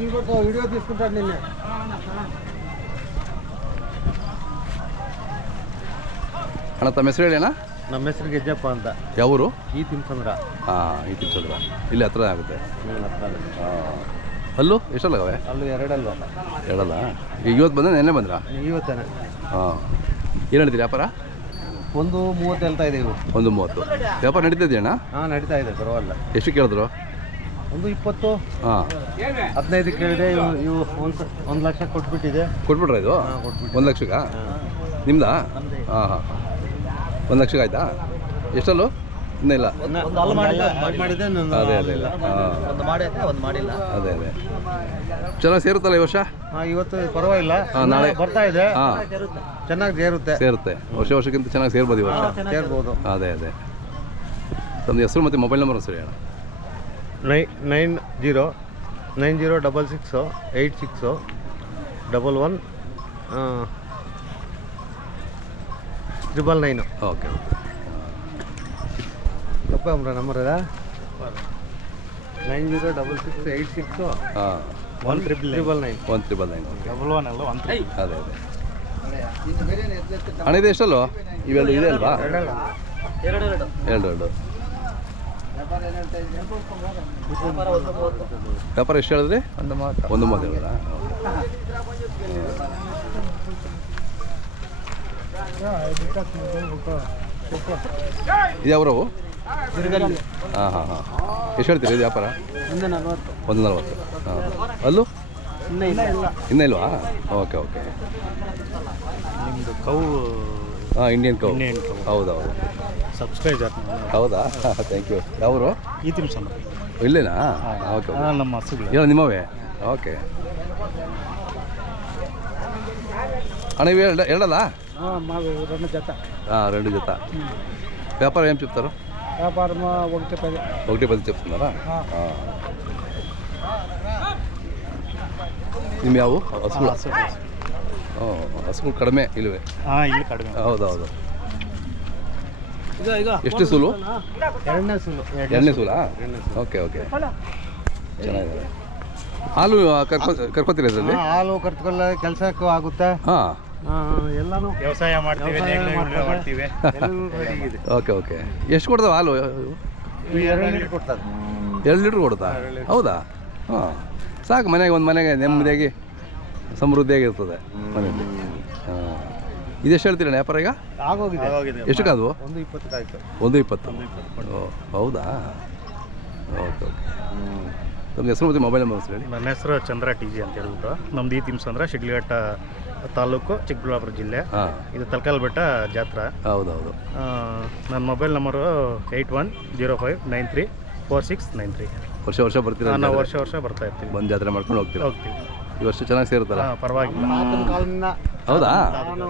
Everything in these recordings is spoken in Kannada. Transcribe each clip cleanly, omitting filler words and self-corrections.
వీడియో తీసుకుంటాడు నిన్ను. ಅಣ್ಣ ತಮ್ಮ ಹೆಸರು ಹೇಳಿ ಅಣ್ಣ. ನಮ್ಮ ಹೆಸರು ಗೆಜ್ಜಪ್ಪ ಅಂತ. ಯಾವೂರು? ಈ ತಿಮ್ಸಂದ್ರ. ಈ ತಿಮ್ಸಂದ್ರ ಇಲ್ಲಿ ಹತ್ರ ಆಗುತ್ತೆ. ಹತ್ರ. ಅಲ್ಲೂ ಎಷ್ಟಲ್ಲವೆ? ಅಲ್ಲೂ ಎರಡಲ್ವ? ಎರಡಲ್ಲ. ಈಗ ಇವತ್ತು ಬಂದ್ರೆ ನೆನ್ನೆ ಬಂದ್ರ? ಇವತ್ತೇನೆ. ಏನು ಹೇಳ್ತೀರಿ ವ್ಯಾಪಾರ? 1:30 ಹೇಳ್ತಾ ಇದ್ದೀವಿ. 1:30 ವ್ಯಾಪಾರ ನಡೀತಿದೆಯಾ ಅಣ್ಣ? ನಡೀತಾ ಇದೆ, ಪರವಾಗಿಲ್ಲ. ಎಷ್ಟು ಕೇಳಿದ್ರು? 1:20. 15 ಕೇಳಿದೆ. ಇವು 1 ಲಕ್ಷ ಕೊಟ್ಬಿಟ್ಟಿದೆ. ಕೊಟ್ಬಿಟ್ರೆ ಇದು? 1 ಲಕ್ಷಕ್ಕ ನಿಮ್ದಾ? ಹಾಂ 1 ಲಕ್ಷಕ್ಕೆ ಆಯ್ತಾ? ಎಷ್ಟಲ್ಲೂ? ಇನ್ನೂ ಇಲ್ಲ. ಅದೇ ಅದೇ ಇಲ್ಲ. ಅದೇ ಅದೇ ಚೆನ್ನಾಗಿ ಸೇರುತ್ತಲ್ಲ ಈ ವರ್ಷ? ಇವತ್ತು ಪರವಾಗಿಲ್ಲ. ನಾಳೆ ಬರ್ತಾ ಇದೆ. ಚೆನ್ನಾಗಿ ಸೇರುತ್ತೆ. ವರ್ಷಕ್ಕಿಂತ ಚೆನ್ನಾಗಿ ಸೇರ್ಬೋದು ಈ ವರ್ಷ. ಸೇರ್ಬೋದು. ಅದೇ ಅದೇ. ತಮ್ಮದು ಹೆಸರು ಮತ್ತು ಮೊಬೈಲ್ ನಂಬರ್ ಸರಿ ಅಣ್ಣ. 9066861199. ಓಕೆ ತಪ್ಪ ನಂಬರ್ ಅದ. 9066861199. ಅದೇ ಅದೇ ಹಣ ಇದೆ. ಎಷ್ಟಲ್ಲೋ ಇವೆಲ್ಲ ಇದೆ ಅಲ್ವಾ? ಎರಡು. ವ್ಯಾಪಾರ ಎಷ್ಟು ಹೇಳಿದ್ರಿ? 1:30 ಹೇಳಿದ್ರಾ? ಇದು ಯಾವ್ರವು? ಹಾಂ ಎಷ್ಟು ಹೇಳ್ತೀರಿ ಇದು ವ್ಯಾಪಾರ? 1:40. ಅಲ್ಲೂ ಇನ್ನೂ ಇಲ್ವಾ? ಓಕೆ ನಿಮ್ಮದು ಕೌ? Indian cow. ಹೌದೌದು. ಸಬ್ಸ್ಕ್ರೈಬರ್. ಹೌದಾ? Thank you. ಯಾವರು? ಈ ತಿಮ್ಸಂದ್ರ. ಇಲ್ಲೇನಾ? ಓಕೆ ನಮ್ಮ ಹಸುಗಳು. ಹೇಳ ನಿಮ್ಮವೇ? ಓಕೆ ಅಣ್ಣ ఇవి ಎರಡಲ್ಲ? రెండు జత. వ్యాపారం ఏం చెప్తారు? వ్యాపారం 1:10. 1:10 చెప్తున్నారా? ನಿಮ್ಮ ಯಾವ ಹಸುಗಳು? ಹಸುಗಳು ಕಡಿಮೆ ಇಲ್ಲವೇ? ಇಲ್ಲಿ ಕಡಿಮೆ. ಹೌದೌದು. ಎಷ್ಟು ಸೂಲು? ಎರಡನೇ ಸೂಲಾ? ಓಕೆ ಚೆನ್ನಾಗಿದೆ. ಹಾಲು ಕರ್ಕೊತೀರಿ ಇದರಲ್ಲಿ? ಹಾಲು ಕರ್ಕೊಳ್ಳೋ ಕೆಲಸಕ್ಕೂ ಆಗುತ್ತೆ. ಎಲ್ಲಾನು ವ್ಯವಸಾಯ ಮಾಡ್ತೀವಿ. ಓಕೆ ಎಷ್ಟು ಕೊಡ್ತಾವೆ ಹಾಲು? 2 ಲೀಟರ್ ಕೊಡ್ತಾರೆ. 2 ಲೀಟ್ರ್ ಕೊಡ್ತಾ? ಹೌದಾ? ಸಾಕು. ಒಂದು ಮನೆಗೆ ನೆಮ್ಮದಿಯಾಗಿ ಸಮೃದ್ಧಿಯಾಗಿರ್ತದೆ ಮನೆಯಲ್ಲಿ. ಇದೆಷ್ಟು ಹೇಳ್ತೀರಣ್ಣ ವ್ಯಾಪಾರ ಈಗ? ಆಗೋಗಿದೆ. ಎಷ್ಟಕ್ಕಾದವು? 1:20 ಆಯಿತು. 1:20. ಹೌದಾ? ಓಕೆ ನಮ್ಮ ಹೆಸರು ಮತ್ತು ಮೊಬೈಲ್ ನಂಬರ್ ಹೇಳಿ. ನನ್ನ ಹೆಸರು ಚಂದ್ರ TG ಅಂತ ಹೇಳ್ಬಿಟ್ಟು. ನಮ್ದು ಈ ತಿಮ್ಸಂದ್ರ ಶಿಡ್ಲಘಟ್ಟ ತಾಲೂಕು, ಚಿಕ್ಕಬಳ್ಳಾಪುರ ಜಿಲ್ಲೆ. ಇದು ತಲಕಾಲ್ ಬೆಟ್ಟ ಜಾತ್ರಾ. ಹೌದೌದು. ನನ್ನ ಮೊಬೈಲ್ ನಂಬರು 8105934693. ವರ್ಷ ಬರ್ತೀರಾ? ನಾವು ವರ್ಷ ಬರ್ತಾ ಇರ್ತೀವಿ. ಬಂದು ಜಾತ್ರೆ ಮಾಡ್ಕೊಂಡು ಹೋಗ್ತೀವಿ. ಈ ವರ್ಷ ಚೆನ್ನಾಗಿ ಸೇರುತ್ತಲ್ಲ? ಪರವಾಗಿಲ್ಲ. ಹೌದಾ? ನಾನು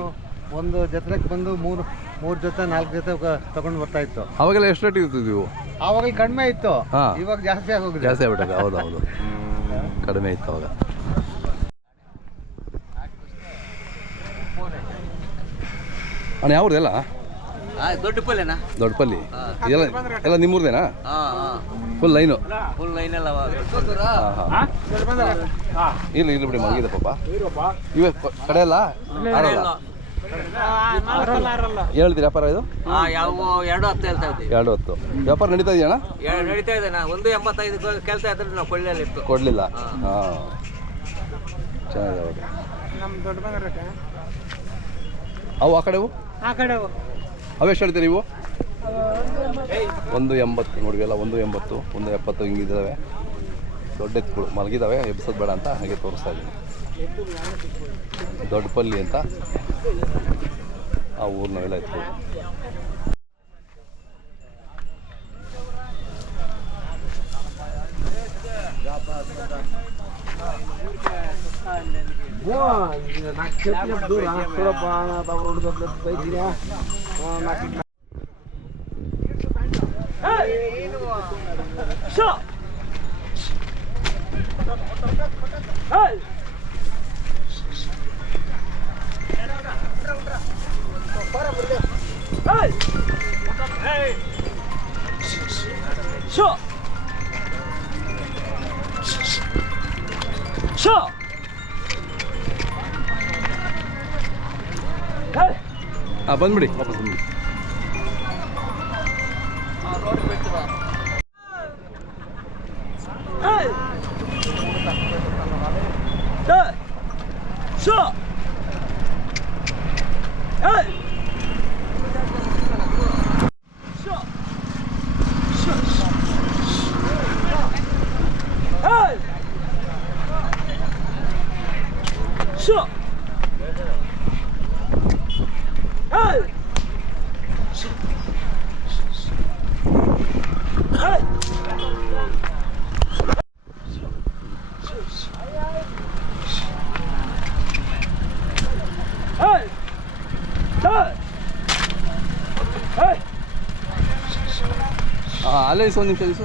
ಒಂದು ಜಾತ್ರೆಗೆ ಬಂದು 3 ಜೊತೆ 4 ಜೊತೆ ತಗೊಂಡು ಬರ್ತಾ ಇತ್ತು. ಅವಾಗೆಲ್ಲ ಎಷ್ಟು ರೇಟ್ ಇರ್ತಿದ್ವಿ ಇವು? ಆವಾಗಲೇ ಕಡಿಮೆ ಇತ್ತು. ಇವಾಗ ಜಾಸ್ತಿ ಆಗ್ಬಿಟ್ಟಿದೆ. ಹೌದೌದು, ಕಡಿಮೆ ಇತ್ತು ಅವಾಗ. ಅಣ್ಣ ಯಾವ್ರದೆಲ್ಲ? ದೊಡ್ಡಪಲ್ಲಿ ಎಲ್ಲ ನಿಮ್ಮೂರ್ದೇನಾ? Full line? ಇಲ್ಲಿ ಬಿಡಿ ಮಲಗಿದೆ ಪಾಪ. ಇವೇ ಕಡೆ ಎಲ್ಲ ಆಡೋಲ್ಲ? ಹೇಳ್ತೀರಿ ವ್ಯಾಪಾರ ಇದು? 2:10 ವ್ಯಾಪಾರ ನಡೀತಾ ಇದೆಯಣ್ಣ? ನಡೀತಾ ಇದೆ. 1:85 ಕೇಳ್ತಾ ಇದ್ರೆ ನಾವು ಕೊಡಲಿಲ್ಲ. ಚೆನ್ನಾಗಿದೆ. ಅವು ಆ ಕಡೆವು ಅವೆಷ್ಟು ಹೇಳ್ತೀರಿ ಇವು? 1:80 ನೋಡಿ. ಎಲ್ಲ 1:80, 1:70 ಹಿಂಗಿದ್ದಾವೆ. ದೊಡ್ಡ ಎತ್ತುಗಳು ಮಲಗಿದ್ದಾವೆ. ಎಬ್ಸೋದು ಬೇಡ ಅಂತ ಹಾಗೆ ತೋರಿಸ್ತಾ ಇದ್ದೀನಿ. ದೊಡ್ಡಪಲ್ಲಿ ಅಂತ ಆ ಊರಿನವೆಲ್ಲ ಎತ್ತುಗಳು. ಹಾಂ ಬಂದ್ಬಿಡಿ ವಾಪಸ್ ಬಂದ್ಬಿಡಿ. ಅಲ್ಲೇ ಇಸು, ಒಂದು ನಿಮಿಷ ಇಸು.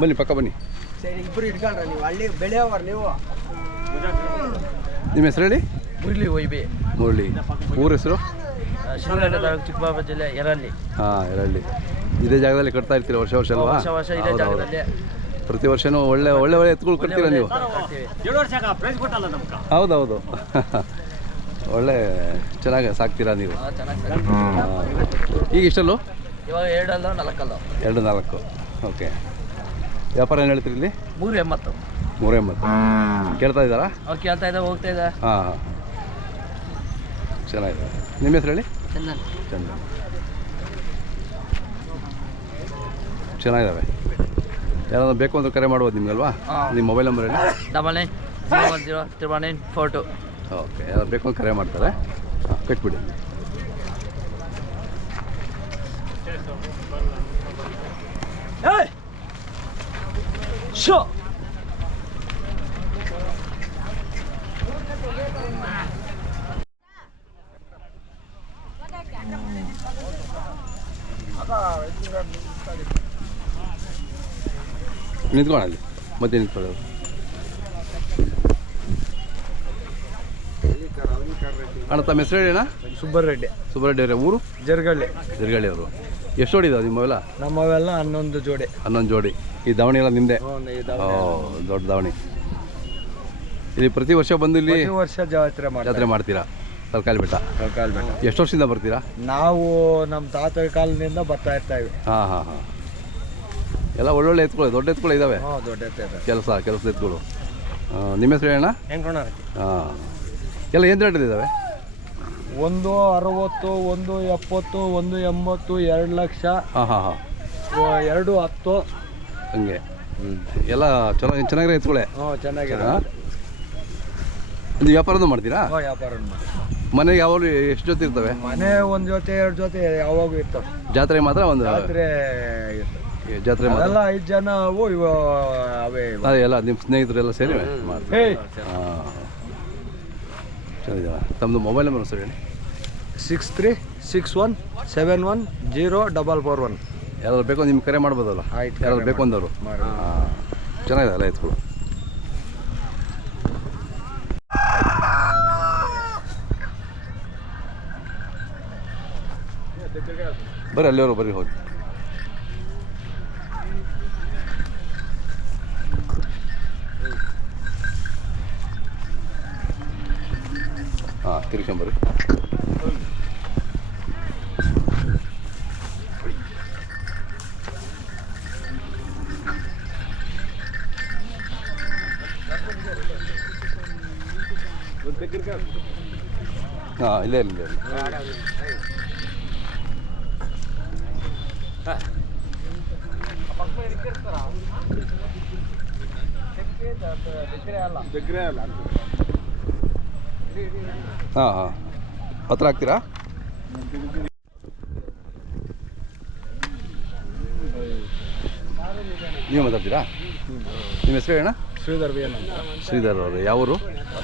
ಬನ್ನಿ ಪಕ್ಕ ಬನ್ನಿ. ಸರಿ, ಇಬ್ಬರು ಇಟ್ಕೊಳ್ರ ನೀವು. ಹಳ್ಳಿ ಬೆಳೆಯೋವ್ರ ನೀವು. ನಿಮ್ಮ ಹೆಸರು ಹೇಳಿ. ಮುರಳಿ ಒಯ್ಬಿ. ಮುರಳಿ. ಊರ ಹೆಸರು? ಶಿವಗಂಗ ತಾಲೂಕು, ಚಿಕ್ಕಬಳ್ಳಾಪುರ ಜಿಲ್ಲೆ, ಯರಳ್ಳಿ. ಹಾಂ, ಯರಳ್ಳಿ. ಇದೇ ಜಾಗದಲ್ಲಿ ಕಟ್ತಾ ಇರ್ತೀರಿ ವರ್ಷ ವರ್ಷ ಅಲ್ವಾ? ವರ್ಷ ಇದೇ ಜಾಗದಲ್ಲಿ. ಪ್ರತಿ ವರ್ಷನೂ ಒಳ್ಳೆ ಒಳ್ಳೆ ಒಳ್ಳೆ ಎತ್ತುಗಳು ಕಟ್ತೀರಾ ನೀವು? ಹೌದೌದು. ಒಳ್ಳೆ ಚೆನ್ನಾಗಿ ಸಾಕ್ತೀರಾ ನೀವು? ಈಗ ಇಷ್ಟಲ್ಲೂ? ಇವಾಗ 2 4 2 4. ಓಕೆ. ವ್ಯಾಪಾರ ಏನು ಹೇಳ್ತೀರಿ ಇಲ್ಲಿ? 380. 380 ಕೇಳ್ತಾ ಇದ್ದಾರಾ? ಅವ್ರು ಕೇಳ್ತಾ ಇದ್ದಾರೆ, ಹೋಗ್ತಾ ಇದೆ. ಹಾಂ ಹಾಂ, ಚೆನ್ನಾಗಿದೆ. ನಿಮ್ಮ ಹೆಸರು ಹೇಳಿ. ಚಂದನ್. ಚಂದನ್. ಚೆನ್ನಾಗಿದ್ದಾವೆ. ಯಾರಾದ್ರೂ ಬೇಕು ಅಂದ್ರೆ ಕರೆ ಮಾಡ್ಬೋದು ನಿಮ್ಗಲ್ವಾ? ನಿಮ್ಮ ಮೊಬೈಲ್ ನಂಬರ್ ಹೇಳಿ. 9910 ಓಕೆ. ಯಾರು ಬೇಕು ಅಂತ ಕರೆ ಮಾಡ್ತಾರೆ. ಹಾಂ, ಕಟ್ಬಿಡಿ. ನಿಂತ್ಕೊಳ್ಳಿ, ಮತ್ತೆ ನಿಂತ್ಕೊಳ್ಳೋದು. ಅಣ್ಣ, ತಮ್ಮ ಹೆಸರು ಹೇಳಿ ಅಣ್ಣ. ಸುಬ್ಬರೆಡ್ಡಿ. ಸುಬ್ಬರೆಡ್ಡಿ ಅವರೇ, ಊರು? ಜರ್ಗಳ್ಳಿ. ಜರ್ಗಳ್ಳಿ ಅವರು. ಎಷ್ಟು ಹೊಡಿದಾವೆ ನಿಮ್ಮವೆಲ್ಲ? ನಮ್ಮವೆಲ್ಲ 11 ಜೋಡಿ. 11 ಜೋಡಿ. ಈ ದಾವಣಿ ಎಲ್ಲ ನಿಮ್ಮದೇ? ದೊಡ್ಡ ದಾವಣಿ. ಇಲ್ಲಿ ಪ್ರತಿ ವರ್ಷ ಬಂದು ಇಲ್ಲಿ ವರ್ಷ ಜಾತ್ರೆ ಮಾಡ್ತೀರಾ? ತಲಕಾಲ್ ಬೆಟ್ಟ. ಎಷ್ಟು ವರ್ಷದಿಂದ ಬರ್ತೀರಾ? ನಾವು ನಮ್ಮ ತಾತ ಕಾಲದಿಂದ ಬರ್ತಾ ಇರ್ತೀವಿ. ಹಾಂ ಹಾಂ ಹಾಂ. ಎಲ್ಲ ಒಳ್ಳೊಳ್ಳೆ ಎತ್ತುಗಳು, ದೊಡ್ಡ ಎತ್ತುಗಳು ಇದ್ದಾವೆ. ದೊಡ್ಡ ಕೆಲಸದ ಎತ್ತುಗಳು. ನಿಮ್ಮ ಹೆಸರು ಹೇಳೋಣ. ಹಾಂ. ಎಲ್ಲ ಏನು ರೇಟ್ ಇದ್ದಾವೆ? 160, 170, 180, 2 ಲಕ್ಷ. ಹಾಂ ಹಾಂ ಹಾಂ. 210 ಹಂಗೆ. ಎಲ್ಲ ಚೆನ್ನಾಗಿರೋ ಎತ್ತುಗಳೇ. ಚೆನ್ನಾಗಿದೆ. ನೀವು ವ್ಯಾಪಾರನೂ ಮಾಡ್ತೀರಾ? ವ್ಯಾಪಾರ ಮನೆಗೆ ಯಾವಾಗಲೂ ಎಷ್ಟು ಜೊತೆ ಇರ್ತವೆ? ಮನೆ 1 ಜೊತೆ 2 ಜೊತೆ ಯಾವಾಗೂ ಇರ್ತವೆ. ಜಾತ್ರೆ ಮಾತ್ರ ಒಂದು ಜಾತ್ರೆ ಮಾತ್ರ? ಎಲ್ಲ 5 ಜನ ಅವೇ. ಅದೇ ಎಲ್ಲ ನಿಮ್ಮ ಸ್ನೇಹಿತರೆಲ್ಲ ಸೇರಿ ಮಾಡ್ತಾರೆ. ಹಾಂ, ಚೆನ್ನಾಗಿದೆ. ತಮ್ಮದು ಮೊಬೈಲ್ ನಂಬರ್ ಸರ್ ಹೇಳಿ. 6361710441. ಯಾರಾದ್ರು ಬೇಕು ನಿಮ್ಗೆ ಕರೆ ಮಾಡ್ಬೋದಲ್ಲ? ಆಯ್ತು, ಯಾರಾದ್ರು ಬೇಕು ಅಂದವರು. ಹಾಂ, ಚೆನ್ನಾಗಿದೆ ಅಲ್ಲ ಎತ್ತುಗಳು. ಬರ್ರಿ, ಅಲ್ಲಿಯವರು ಬರ್ರಿ, ಹೋಗಿ. ಹಾಂ, ತಿರ್ಕೊಂಬರ್ರಿ. ಹಾಂ, ಇಲ್ಲೇ ಇಲ್ಲೇ ಹಾಂ ಹಾಂ. ಹತ್ರ ಆಗ್ತೀರಾ? ನೀವು ಮಾತಾಡ್ತೀರಾ? ನಿಮ್ಮ ಹೆಸರು ಹೇಳೋಣ. ಶ್ರೀಧರ್ ವಿ ಅಂತ ಶ್ರೀಧರ್ ಅವರು ಯಾವರು?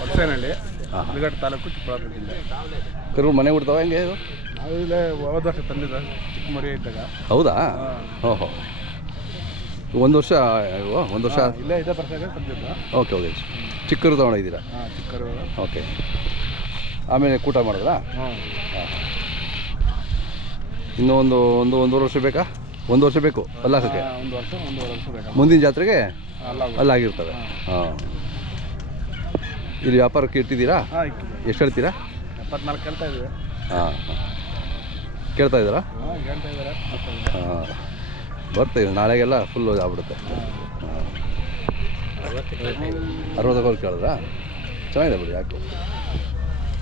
ಹೊಸನಹಳ್ಳಿ, ಹಾಂ, ಹುಲಿಘಟ್ಟ ತಾಲೂಕು, ಚಿಕ್ಕಬಳ್ಳಾಪುರ ಜಿಲ್ಲೆ. ಕರು ಮನೆ ಬಿಡ್ತಾವ ಹೆಂಗೆ ಇದು? ನಾವು ಇಲ್ಲೇ ಹೋದ ವರ್ಷ ತಂದಿದ್ದ ಚಿಕ್ಕ ಮರಿ ಇದ್ದಾಗ. ಹೌದಾ? ಓಹೋ, ಒಂದು ವರ್ಷ ಒಂದು ವರ್ಷ ಇಲ್ಲೇ ಇದೇ ಬರ್ತಾಗ ತಂದಿದ್ದ. ಓಕೆ ಓಕೆ, ಚಿಕ್ಕರು ತೊಗೊಂಡಿದ್ದೀರಾ? ಹಾಂ, ಚಿಕ್ಕರು. ಓಕೆ, ಆಮೇಲೆ ಕೂಟ ಮಾಡಿದ್ರಾ? ಹಾಂ. ಹಾಂ, ಇನ್ನೂ ಒಂದೂವರೆ ವರ್ಷ ಬೇಕಾ? ಒಂದು ವರ್ಷ ಬೇಕು ಅಲ್ಲಾಕಕ್ಕೆ. ಒಂದು ವರ್ಷ, ಒಂದೂವರೆ ವರ್ಷ ಬೇಕಾ? ಮುಂದಿನ ಜಾತ್ರೆಗೆ ಅಲ್ಲ ಅಲ್ಲಾಗಿರ್ತವೆ. ಹಾಂ, ಇಲ್ಲಿ ವ್ಯಾಪಾರಕ್ಕೆ ಇಟ್ಟಿದ್ದೀರಾ? ಹಾಂ, ಎಷ್ಟು ಹೇಳ್ತೀರಾ? 74 ಕೇಳ್ತಾ ಇದ್ದೀವಿ. ಹಾಂ, ಕೇಳ್ತಾ ಇದ್ದೀರಾ? ಹಾಂ, ಕೇಳ್ತಾ ಇದ್ದಾರೆ. ಹಾಂ, ಬರ್ತೀವಿ ನಾಳೆಗೆಲ್ಲ ಫುಲ್ಲು ಆಗ್ಬಿಡುತ್ತೆ. ಹಾಂ, 60 ಕೇಳಿದ್ರಾ? ಚೆನ್ನಾಗಿದೆ ಬಿಡಿ. ಯಾಕೆ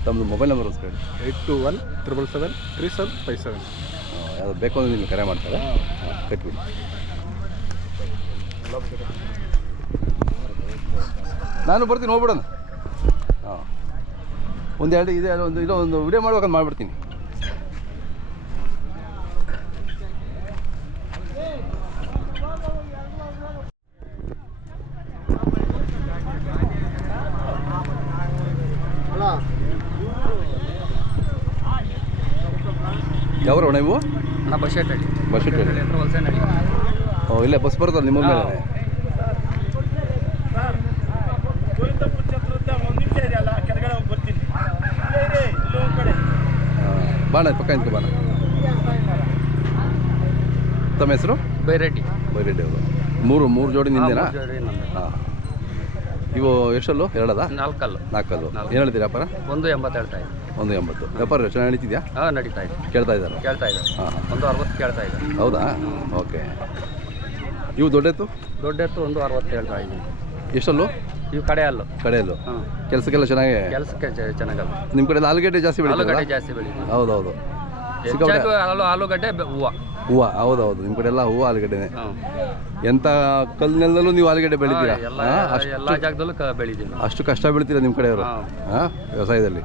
ತಮ್ಮದು ಮೊಬೈಲ್ ನಂಬರ್ ಒಂದು ಹೇಳಿ. 8217773757. ಯಾವುದು ಬೇಕು ಅಂದರೆ ನಿಮಗೆ ಕರೆ ಮಾಡ್ತಾರೆ. ಕಟ್ಬಿಡಿ. ನಾನು ಬರ್ತೀನಿ, ಹೋಗ್ಬಿಡೋಣ. ಹಾಂ, ಒಂದೆರಡು ಇದೆ, ಒಂದು ವಿಡಿಯೋ ಮಾಡ್ಬೇಕಂತ ಮಾಡಿಬಿಡ್ತೀನಿ. ಯಾವ್ರವ ನೀವು? ನಾ ಬಶೆಟ್ಟಳ್ಳಿ. ಬಶೆಟ್ಟಳ್ಳಿ ಹತ್ರ ಹೊಲಸೇನಹಳ್ಳಿ. ಓ, ಇಲ್ಲೇ ಬಸ್ ಬರ್ತಲ್ಲ ನಿಮ್ಮ ಮೇಲೆ? ಬಾಣ ಪಕ್ಕ ಇಂತ ಬಾಣ. ತಮ್ಮ ಹೆಸರು? ಬೈರೆಡ್ಡಿ. ಬೈರೆಡ್ಡಿ ಅವರು. ಮೂರು ಜೋಡಿ ನಿಂದೇನಾ? ಹಾಂ, ಇವು ಎಷ್ಟಲ್ಲು? ಎರಡದ? 4 ಕಲ್ಲು. 4 ಕಲ್ಲು. ಏನು ಹೇಳ್ತೀರಿ ವ್ಯಾಪಾರ? 180 ಹೇಳ್ತಾ ಇದ್ದೆ. 180. ವ್ಯಾಪಾರ ಚೆನ್ನಾಗಿ ನಡೀತಿದ್ಯಾ? ಹಾಂ, ನಡೀತಾ ಇದೆ. ಕೇಳ್ತಾ ಇದ್ದಾರೆ? ಕೇಳ್ತಾ ಇದ್ದಾರೆ. ಹಾಂ, 160 ಕೇಳ್ತಾ ಇದೆ. ಹೌದಾ? ಓಕೆ. ಇವು ದೊಡ್ಡೆತ್ತು? ದೊಡ್ಡ ಎತ್ತು 160 ಹೇಳ್ತಾ ಇದ್ದೀನಿ. ಎಷ್ಟಲ್ಲು? ಇವು ಕಡೆ ಅಲ್ಲು. ಕಡೆಯಲ್ಲು. ಹಾಂ, ಕೆಲಸಕ್ಕೆಲ್ಲ ಚೆನ್ನಾಗಿ? ಕೆಲಸಕ್ಕೆ ಚೆನ್ನಾಗಲ್ಲ. ನಿಮ್ಮ ಕಡೆ ಆಲೂಗಡ್ಡೆ ಜಾಸ್ತಿ ಬೆಳೀತಲ್ಲ? ಆಲೂಗಡ್ಡೆ ಜಾಸ್ತಿ ಬೆಳೀತೀವಿ. ಹೌದೌದು. ಹೆಚ್ಚಾಗಿ ಆಲೂಗಡ್ಡೆ, ಹೂವು. ಹೌದೌದು. ನಿಮ್ಮ ಕಡೆ ಎಲ್ಲ ಹೂವು ಆಲೂಗಡ್ಡೆನೆ. ಹಾಂ, ಎಂಥ ಕಲ್ಲಿನೆಲ್ಲೂ ನೀವು ಆಲೂಗಡ್ಡೆ ಬೆಳಿತೀರಾ? ಎಲ್ಲ ಜಾಗದಲ್ಲೂ ಬೆಳಿತೀನಿ. ಅಷ್ಟು ಕಷ್ಟ ಬೀಳ್ತೀರಾ ನಿಮ್ಮ ಕಡೆಯವರು? ಹಾಂ. ಹಾಂ, ವ್ಯವಸಾಯದಲ್ಲಿ.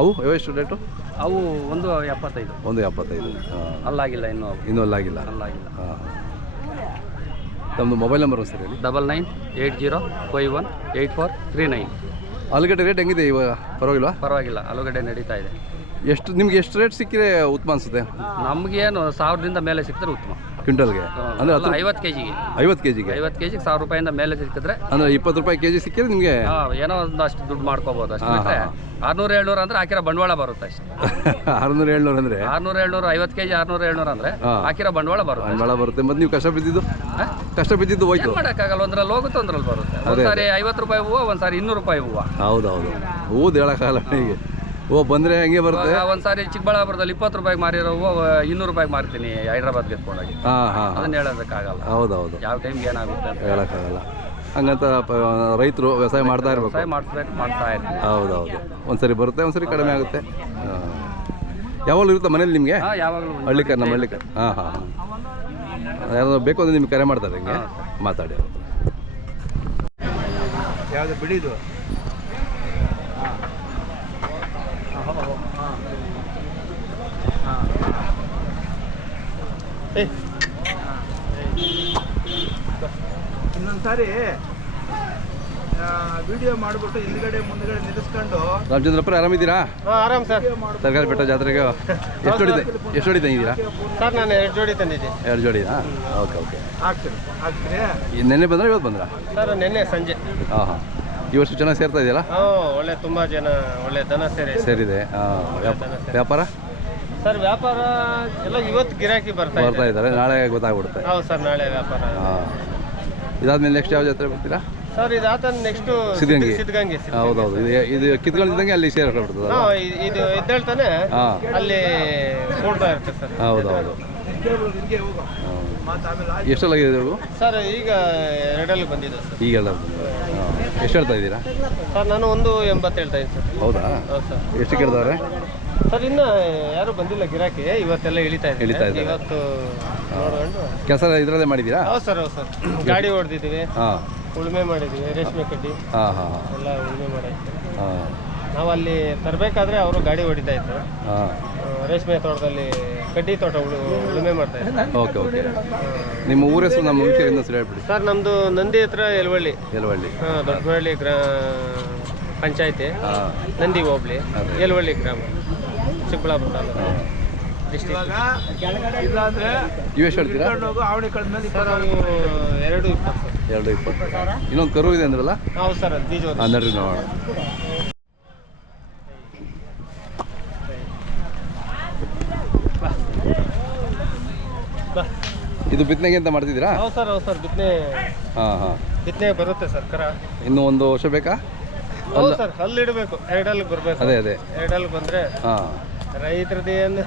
ಅವು ಎಷ್ಟು ರೇಟು? ಅವು 175. 175. ಹಾಂ, ಅಲ್ಲಾಗಿಲ್ಲ ಇನ್ನೂ. ಅವು ಇನ್ನೂ ಅಲ್ಲಾಗಿಲ್ಲ. ಅಲ್ಲಾಗಿಲ್ಲ. ಹಾಂ, ತಮ್ಮದು ಮೊಬೈಲ್ ನಂಬರ್ ಸರ್ ಹೇಳಿ. 9980518439. ಆಲೂಗಡ್ಡೆ ರೇಟ್ ಹೆಂಗಿದೆ ಇವಾಗ? ಪರವಾಗಿಲ್ವಾ? ಪರವಾಗಿಲ್ಲ, ಆಲೂಗಡ್ಡೆ ನಡೀತಾ ಇದೆ. ನಿಮ್ಗೆ ಎಷ್ಟು ರೇಟ್ ಸಿಕ್ಕಿದ್ರೆ ಉತ್ತಮ ಅನಿಸುತ್ತೆ? ನಮಗೇನು 1000ದಿಂದ ಮೇಲೆ ಸಿಕ್ಕಿದ್ರೆ ಉತ್ತಮ. ಕ್ವಿಂಟಲ್ಗೆ ಅಂದರೆ 50 ಕೆಜಿಗೆ. 50 ಕೆಜಿಗೆ? 50 ಕೆಜಿಗೆ 1000 ರೂಪಾಯಿಂದ ಮೇಲೆ ಸಿಕ್ಕಿದ್ರೆ, ಅಂದರೆ 20 ರೂಪಾಯಿ ಕೆಜಿ ಸಿಕ್ಕಿದ್ರೆ ನಿಮಗೆ ಏನೋ ಒಂದಷ್ಟು ದುಡ್ಡು ಮಾಡ್ಕೋಬೋದು. ಅಷ್ಟು ಬಿಟ್ಟರೆ 600-700 ಅಂದರೆ ಹಾಕಿರೋ ಬಂಡವಾಳ ಬರುತ್ತೆ ಅಷ್ಟೇ. 600-700 ಅಂದರೆ 600-700, 50 ಕೆಜಿ 600-700 ಅಂದರೆ ಹಾಕಿರೋ ಬಂಡವಾಳ ಬರುತ್ತೆ. ಬಂಡವಾಳ ಬರುತ್ತೆ. ಮತ್ತು ನೀವು ಕಷ್ಟ ಬಿದ್ದಿದ್ದು ಹೋಯ್ತು. ಏನು ಮಾಡೋಕ್ಕಾಗಲ್ಲ, ಒಂದ್ರಲ್ಲಿ ಹೋಗುತ್ತೆ ಒಂದ್ರಲ್ಲಿ ಬರುತ್ತೆ. ಒಂದ್ಸಾರಿ 50 ರೂಪಾಯಿ ಹೂವು, ಒಂದ್ಸಾರಿ 200 ರೂಪಾಯಿ ಹೂವು. ಹೌದೌದು. ಹೂವು ಹೇಳೋಕ್ಕಾಗಲ್ಲ ಹೀಗೆ. ಬಂದರೆ ಹಂಗೆ ಬರುತ್ತೆ. ಒಂದ್ಸಾರಿ ಚಿಕ್ಕಬಳ್ಳಾಪುರದಲ್ಲಿ 20 ರೂಪಾಯಿಗೆ ಮಾರಿರೋ ಹೂವು 200 ರೂಪಾಯಿಗೆ ಮಾರ್ತೀನಿ ಹೈದ್ರಾಬಾದ್ಗೆ ಎತ್ಕೊಂಡೋಗಿ. ಅದನ್ನ ಹೇಳೋದಕ್ಕಾಗಲ್ಲ. ಹೌದೌದು. ಯಾವ ಟೈಮ್ಗೆ ಏನಾಗುತ್ತೆ ಅಂತ ಹೇಳೋಕ್ಕಾಗಲ್ಲ. ಹಂಗಂತ ರೈತರು ವ್ಯವಸಾಯ ಮಾಡ್ತಾ ಇರ್ಬೇಕು. ಮಾಡ್ತಾ ಇರ್ತೀವಿ. ಹೌದೌದು. ಒಂದ್ಸರಿ ಬರುತ್ತೆ, ಒಂದ್ಸರಿ ಕಡಿಮೆ ಆಗುತ್ತೆ. ಯಾವಾಗಲೂ ಇರುತ್ತೆ ಮನೇಲಿ ನಿಮಗೆ? ಯಾವಾಗಲೂ ಹಳ್ಳಿಕರ್, ನಮ್ಮ ಹಳ್ಳಿಕರ್. ಹಾಂ. ಯಾರಾದ್ರೂ ಬೇಕು ಅಂದರೆ ನಿಮ್ಗೆ ಕರೆ ಮಾಡ್ತಾರೆ, ಹಿಂಗೆ ಮಾತಾಡಿ. ಯಾವುದು ಬಿಡಿದು? ಇನ್ನೊಂದ್ಸಾರಿ ವಿಡಿಯೋ ಮಾಡಿಬಿಟ್ಟು ಹಿಂದ್ಗಡೆ ಮುಂದ್ಗಡೆ ನಿಲ್ಲಿಸ್ಕೊಂಡು. ರಾಮಚಂದ್ರಪ್ಪರ ಆರಾಮಿದ್ದೀರಾ? ಆರಾಮ್ ಸರ್. ತರಕಾರಿ ಬೆಟ್ಟ ಜಾತ್ರೆಗೆ ಎಷ್ಟು ಜೋಡಿ ತಂದಿದ್ದೀರಾ ಸರ್? ನಾನು 2 ಜೋಡಿ ತಂದಿದ್ದೆ. 2 ಜೋಡಿನಾ? ಓಕೆ. ಆಗ್ತೀರಿ? ನೆನ್ನೆ ಬಂದ್ರೆ ಇವತ್ತು ಬಂದ್ರಾ? ಸರ್ ನಿನ್ನೆ ಸಂಜೆ. ಹಾಂ. ಈ ವರ್ಷ ಚೆನ್ನಾಗಿ ಸೇರ್ತಾ ಇದೆಯಲ್ಲ? ಒಳ್ಳೆ ತುಂಬ ಜನ ಒಳ್ಳೆ ದನ ಸೇರಿದೆ. ವ್ಯಾಪಾರ ಸರ್? ವ್ಯಾಪಾರ ಎಲ್ಲ ಇವತ್ತು ಗಿರಾಕಿ ಬರ್ತಾ ಇದ್ದಾರೆ, ನಾಳೆ ಗೊತ್ತಾಗ್ಬಿಡುತ್ತೆ. ಹೌದು ಸರ್, ನಾಳೆ ವ್ಯಾಪಾರ. ಹಾಂ. ಇದಾದ್ಮೇಲೆ ನೆಕ್ಸ್ಟ್ ಯಾವ ಜಾತ್ರೆ ಬರ್ತೀರಾ ಸರ್? ಇದಾದ ನೆಕ್ಸ್ಟು ಸಿದ್ಧಗಂಗೆ. ಹೌದೌದು. ಇದು ಕಿತ್ಕೊಂಡಿದ್ದಂಗೆ ಅಲ್ಲಿ ಸೇರ್ಕೊಳ್ಬಿಡ್ತದೆ. ಇದು ಎದ್ದೇಳ್ತಾನೆ ಅಲ್ಲಿ ನೋಡ್ತಾ ಇರ್ತದೆ ಸರ್. ಹೌದೌದು. ಎಷ್ಟೆಲ್ಲಾಗಿದೆ ಇವು ಸರ್? ಈಗ 2 ಬಂದಿದೆ ಸರ್. ಈಗೆಲ್ಲ ಎಷ್ಟು ಹೇಳ್ತಾ ಇದ್ದೀರಾ ಸರ್? ನಾನು 180 ಹೇಳ್ತಾ ಇದ್ದೀನಿ ಸರ್. ಹೌದಾ? ಹೌದು ಸರ್. ಎಷ್ಟು ಕೇಳ್ತಾರೆ ಸರ್? ಇನ್ನು ಯಾರು ಬಂದಿಲ್ಲ ಗಿರಾಕಿ, ಇವತ್ತೆಲ್ಲ ಇಳಿತಾ ಇದ್ದಾರೆ. ಇವತ್ತು ನೋಡ್ಕೊಂಡು ಕೆಲಸ ಇದರಲ್ಲೇ ಮಾಡಿದ್ದೀರಾ? ಹೌದು ಸರ್. ಗಾಡಿ ಹೊಡೆದಿದ್ದೀವಿ, ಹಾಂ, ಉಳುಮೆ ಮಾಡಿದ್ದೀವಿ, ರೇಷ್ಮೆ ಕಡ್ಡಿ ಎಲ್ಲ ಉಳುಮೆ ಮಾಡಿದ್ವಿ. ನಾವು ಅಲ್ಲಿ ತರಬೇಕಾದ್ರೆ ಅವರು ಗಾಡಿ ಹೊಡಿತಾ ಇದ್ರು. ರೇಷ್ಮೆ ತೋಟದಲ್ಲಿ ಕಡ್ಡಿ ತೋಟ ಉಳುಮೆ ಮಾಡ್ತಾ ಇದ್ದೀವಿ. Okay okay. ನಿಮ್ಮ ಊರ ಹೆಸರು ನಮ್ಮ ವೀಕ್ಷಕರಿಂದ ಹೆಸರು ಹೇಳ್ಬಿಡಿ. ಸರ್ ನಮ್ಮದು ನಂದಿ ಹತ್ರ ಯಲವಳ್ಳಿ. ದೊಡ್ಡಬಳ್ಳಾಳಿ ಪಂಚಾಯತಿ, ನಂದಿ ಹೋಬಳಿ, ಯಲವಳ್ಳಿ ಗ್ರಾಮ, ಚಿಕ್ಕಬಳ್ಳಾಪುರ ತಾಲೂಕು, ಡಿಸ್ಟ್ರಿಕ್ಟ್. ಇವೆಷ್ಟು ಹೇಳ್ತೀರಾ? ಸರ್ ಅವು 220. 220. ಇನ್ನೊಂದು ಕರು ಇದೆ ಅಂದ್ರಲ್ಲ? ಹೌದು ಸರ್, ಅದು ಬೀಜ. ನಡ್ರಿ ನೋಡೋಣ. ಇದು ಬಿತ್ತನೆಗೆ ಅಂತ ಮಾಡ್ತಿದ್ದೀರಾ? ಹೌದು ಸರ್ ಬಿತ್ತನೆ. ಹಾಂ ಬಿತ್ತನೆ ಬರುತ್ತೆ ಸರ್ ಕರ. ಇನ್ನೂ ಒಂದು ವರ್ಷ ಬೇಕಾ? ಹೌದು ಸರ್, ಅಲ್ಲಿಡಬೇಕು. 2 ಅಲ್ಲಿಗೆ ಬರಬೇಕು. ಅದೇ 2 ಅಲ್ಲಿಗೆ ಬಂದರೆ ರೈತರದ್ದು ಏನು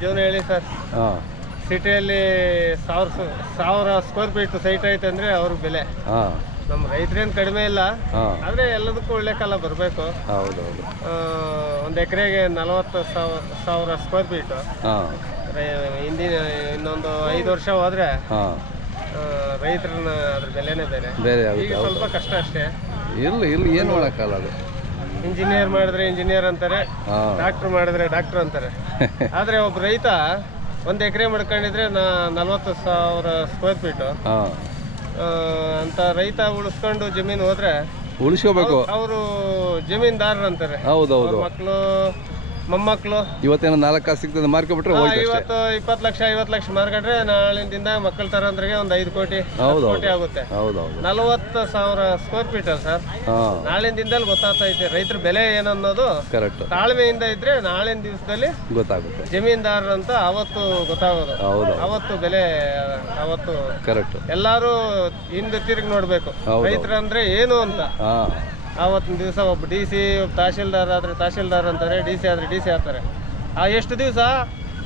ಜೀವನ ಹೇಳಿ ಸರ್. ಸಿಟಿಯಲ್ಲಿ 1000 ಸ್ಕ್ವೇರ್ ಫೀಟ್ ಸೈಟ್ ಐತೆ ಅಂದರೆ ಅವ್ರಿಗೆ ಬೆಲೆ. ನಮ್ಮ ರೈತರೇನು ಕಡಿಮೆ ಇಲ್ಲ, ಆದರೆ ಎಲ್ಲದಕ್ಕೂ ಒಳ್ಳೆ ಕಾಲ ಬರಬೇಕು. ಹೌದೌದು. ಒಂದು ಎಕರೆಗೆ 40,000 ಸ್ಕ್ವೇರ್ ಫೀಟು. ಇನ್ನೊಂದು 5 ವರ್ಷ ಹೋದರೆ ರೈತರನ್ನ ಅದ್ರ ಬೆಲೆನೇ ಬೇರೆ. ಈಗ ಸ್ವಲ್ಪ ಕಷ್ಟ ಅಷ್ಟೇ. ಇರ್ಲಿ ಏನು ಮಾಡೋಕ್ಕಲ್ಲ. ಅದು ಇಂಜಿನಿಯರ್ ಮಾಡಿದ್ರೆ ಇಂಜಿನಿಯರ್ ಅಂತಾರೆ, ಡಾಕ್ಟ್ರ್ ಮಾಡಿದ್ರೆ ಡಾಕ್ಟ್ರ್ ಅಂತಾರೆ. ಆದರೆ ಒಬ್ಬ ರೈತ 1 ಎಕರೆ ಮಾಡ್ಕೊಂಡಿದ್ರೆ 40,000 ಸ್ಕ್ವೇರ್ ಫೀಟು ಅಂತ ರೈತ ಉಳಿಸ್ಕೊಂಡು ಜಮೀನು ಹೋದ್ರೆ ಉಳಿಸ್ಕೋಬೇಕು. ಅವರು ಜಮೀನ್ದಾರರು ಅಂತಾರೆ. ಹೌದೌದು. ಮಕ್ಕಳು ಮೊಮ್ಮಕ್ಕಳು ಇವತ್ತೇನೋ 4 ಕಾಸು ಸಿಗ್ತದೆ ಮಾರ್ಕೊಬಿಟ್ರೆ ಇವತ್ತು 20 ಲಕ್ಷ 50 ಲಕ್ಷ ಮಾರ್ಕೊಂಡ್ರೆ ನಾಳಿಂದ ಮಕ್ಕಳ ತರಂದ್ರಿಗೆ ಒಂದು 5 ಕೋಟಿ ಕೋಟಿ ಆಗುತ್ತೆ. 40,000 ಸ್ಕ್ವೇರ್ ಫೀಟ್ ಅಲ್ಲ ಸರ್. ನಾಳಿನ ದಿನದಲ್ಲಿ ಗೊತ್ತಾಗ್ತೈತೆ ರೈತರ ಬೆಲೆ ಏನನ್ನೋದು. ಕರೆಕ್ಟ್. ತಾಳ್ಮೆಯಿಂದ ಇದ್ರೆ ನಾಳಿನ ದಿವಸದಲ್ಲಿ ಗೊತ್ತಾಗುತ್ತೆ. ಜಮೀನ್ದಾರರು ಅಂತ ಅವತ್ತು ಗೊತ್ತಾಗೋದು. ಅವತ್ತು ಬೆಲೆ ಅವತ್ತು ಕರೆಕ್ಟ್. ಎಲ್ಲಾರು ಹಿಂದೆ ತಿರುಗಿ ನೋಡ್ಬೇಕು ರೈತರಂದ್ರೆ ಏನು ಅಂತ. ಆವತ್ತಿನ ದಿವಸ ಒಬ್ಬ DC, ಒಬ್ಬ ತಹಶೀಲ್ದಾರ್ ಆದರೆ ತಹಶೀಲ್ದಾರ್ ಅಂತಾರೆ, DC ಆದರೆ DC ಅಂತಾರೆ. ಎಷ್ಟು ದಿವಸ?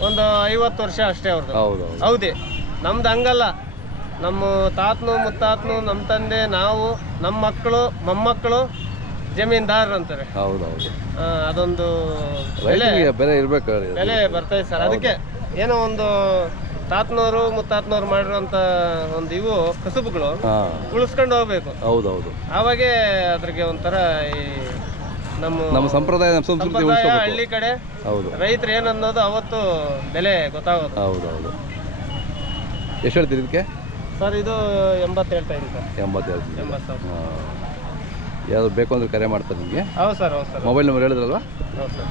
ಒಂದು 50 ವರ್ಷ ಅಷ್ಟೇ ಅವ್ರದ್ದು. ಹೌದೇ. ನಮ್ದು ಹಂಗಲ್ಲ. ನಮ್ಮ ತಾತನು ಮುತ್ತಾತನು, ನಮ್ಮ ತಂದೆ, ನಾವು, ನಮ್ಮ ಮಕ್ಕಳು ಮೊಮ್ಮಕ್ಕಳು ಜಮೀನ್ದಾರರು ಅಂತಾರೆ. ಅದೊಂದು ಬೆಲೆ ಬರ್ತದೆ ಸರ್. ಅದಕ್ಕೆ ಏನೋ ಒಂದು ತಾತನವರು ಮುತ್ತಾತನವ್ರು ಮಾಡಿರೋಂಥ ಒಂದು ಇವು ಕಸುಬುಗಳು ಉಳಿಸ್ಕೊಂಡು ಹೋಗ್ಬೇಕು. ಆವಾಗೇ ಅದ್ರಿಗೆ ಒಂಥರ ಈ ನಮ್ಮ ಸಂಪ್ರದಾಯ ಹಳ್ಳಿ ಕಡೆ ರೈತರು ಏನನ್ನೋದು ಅವತ್ತು ಬೆಲೆ ಗೊತ್ತಾಗೋದು. ಎಷ್ಟು ಹೇಳ್ತೀರಿ ಇದಕ್ಕೆ ಸರ್? ಇದು 80 ಹೇಳ್ತಾ ಇದ್ದೀನಿ ಸರ್. 80,000. ಯಾವ್ದು ಬೇಕು ಅಂದ್ರೆ ಕರೆ ಮಾಡ್ತಾರೆ ನಿಮಗೆ? ಹೌದು ಸರ್. Mobile number ಹೇಳಿದ್ರಲ್ವಾ? ಹೌದು ಸರ್.